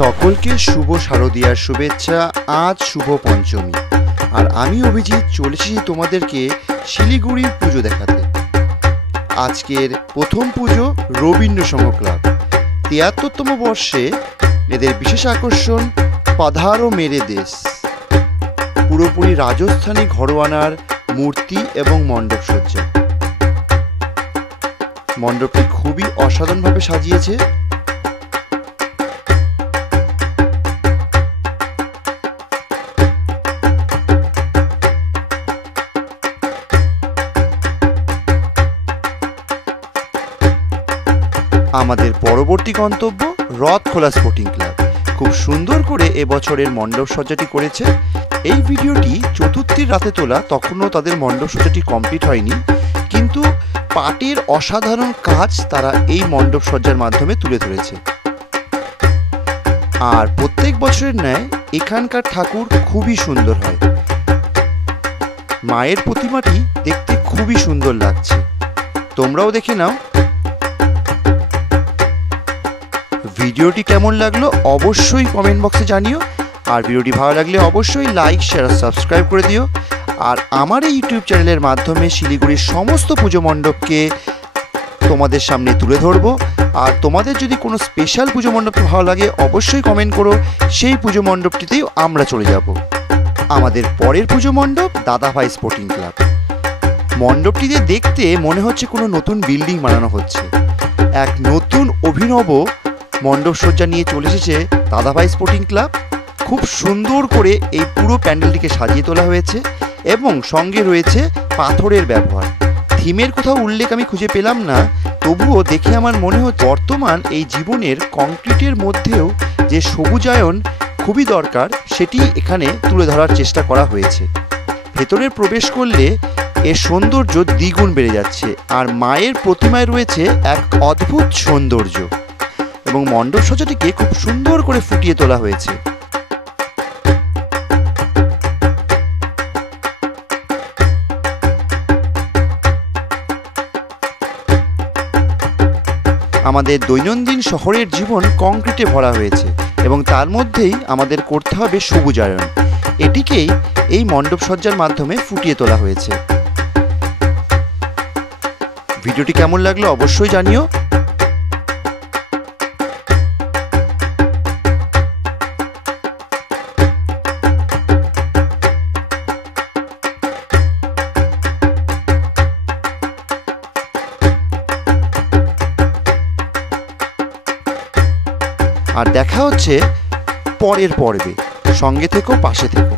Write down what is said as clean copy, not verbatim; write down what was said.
সকলকে শুভ শারদীয়ার শুভেচ্ছা। আজ শুভ পঞ্চমী, আর আমি অভিজিৎ চলেছি তোমাদেরকে শিলিগুড়ির পুজো দেখাতে। আজকের প্রথম পুজো রবীন্দ্র সংঘ ক্লাব। ৭৩তম বর্ষে এদের বিশেষ আকর্ষণ পাধারো মেরে দেশ। পুরোপুরি রাজস্থানী ঘরোয়ানার মূর্তি এবং মণ্ডপ সজ্জা। মণ্ডপটি খুবই অসাধারণভাবে সাজিয়েছে। আমাদের পরবর্তী গন্তব্য রথখোলা স্পোর্টিং ক্লাব। খুব সুন্দর করে এবছরের মণ্ডপ সজ্জাটি করেছে। এই ভিডিওটি চতুর্থীর রাতে তোলা, তখনও তাদের মণ্ডপ সজ্জাটি কমপ্লিট হয়নি, কিন্তু পাটের অসাধারণ কাজ তারা এই মণ্ডপ সজ্জার মাধ্যমে তুলে ধরেছে। আর প্রত্যেক বছরের ন্যায় এখানকার ঠাকুর খুবই সুন্দর হয়। মায়ের প্রতিমাটি দেখতে খুবই সুন্দর লাগছে, তোমরাও দেখে নাও। ভিডিওটি কেমন লাগলো অবশ্যই কমেন্ট বক্সে জানিও, আর ভিডিওটি ভালো লাগলে অবশ্যই লাইক, শেয়ার আর সাবস্ক্রাইব করে দিও। আর আমার এই ইউটিউব চ্যানেলের মাধ্যমে শিলিগুড়ির সমস্ত পুজো মণ্ডপকে তোমাদের সামনে তুলে ধরবো। আর তোমাদের যদি কোনো স্পেশাল পুজো মণ্ডপ ভালো লাগে অবশ্যই কমেন্ট করো, সেই পুজো মণ্ডপটিতেও আমরা চলে যাব। আমাদের পরের পুজো মণ্ডপ দাদাভাই স্পোর্টিং ক্লাব। মণ্ডপটিতে দেখতে মনে হচ্ছে কোনো নতুন বিল্ডিং বানানো হচ্ছে। এক নতুন অভিনব মণ্ডপ সজ্জা নিয়ে চলে এসেছে দাদাভাই স্পোর্টিং ক্লাব। খুব সুন্দর করে এই পুরো প্যান্ডেলটিকে সাজিয়ে তোলা হয়েছে এবং সঙ্গে রয়েছে পাথরের ব্যবহার। থিমের কোথাও উল্লেখ আমি খুঁজে পেলাম না, তবুও দেখে আমার মনে হচ্ছে বর্তমান এই জীবনের কংক্রিটের মধ্যেও যে সবুজায়ন খুবই দরকার, সেটি এখানে তুলে ধরার চেষ্টা করা হয়েছে। ভেতরে প্রবেশ করলে এর সৌন্দর্য দ্বিগুণ বেড়ে যাচ্ছে। আর মায়ের প্রতিমায় রয়েছে এক অদ্ভুত সৌন্দর্য এবং মণ্ডপ সজ্জাটিকে খুব সুন্দর করে ফুটিয়ে তোলা হয়েছে। আমাদের দৈনন্দিন শহরের জীবন কংক্রিটে ভরা হয়েছে এবং তার মধ্যেই আমাদের করতে হবে সবুজায়ন। এটিকেই এই মণ্ডপ সজ্জার মাধ্যমে ফুটিয়ে তোলা হয়েছে। ভিডিওটি কেমন লাগলো অবশ্যই জানিও। আর দেখা হচ্ছে পরের পর্বে। সঙ্গে থেকো, পাশে থেকো।